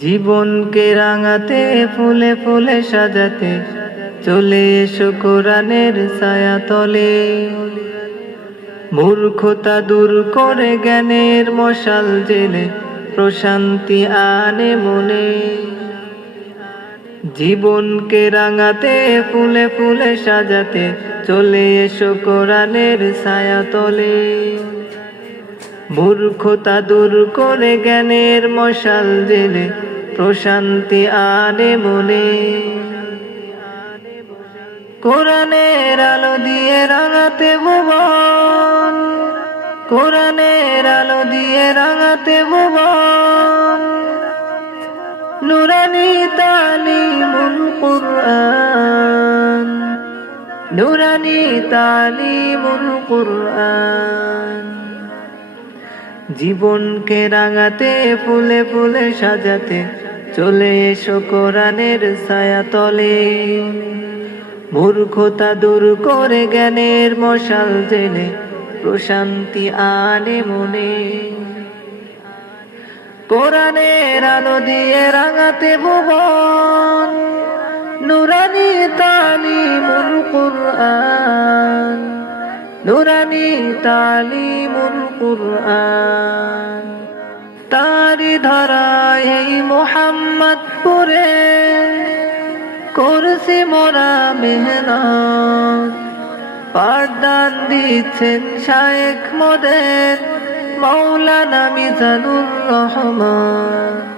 জীবনকে রাঙাতে, ফুলে ফুলে সাজাতে, চলে এসো কোরআনের ছায়া তলে মূর্খতা দূর করে জ্ঞানের মশাল জেলে, প্রশান্তি আনে মনে। জীবনকে রাঙাতে, ফুলে ফুলে সাজাতে, চলে এসো কোরআনের ছায়া তলে মূর্খতা দূর করে জ্ঞানের মশাল জেলে প্রশান্তি আনে মনে। কোরআনের আলো দিয়ে রাঙাতে ভুবন কোরআনের আলো দিয়ে রাঙাতে ভুবন নুরানি তালিমুল কুরআন। নুরানি তালিমুল কুরআন। জীবনকে রাঙাতে, ফুলে ফুলে সাজাতে চলে এসো কোরআনের ছায়া তলে মূর্খতা দূর করে জ্ঞানের মশাল জেলে প্রশান্তি আনে মনে। কোরআনের আলো দিয়ে রাঙাতে ভুবন, নুরানি তালিমুল কুরআন। নুরানি তালিমুল কুরআন। তারি ধরায় এই মোহাম্মদপুরে। করছি মোরা মেহনত। পাঠদান দিচ্ছেন শায়েখ মোদের। মৌলানা মিজানুর রহমান।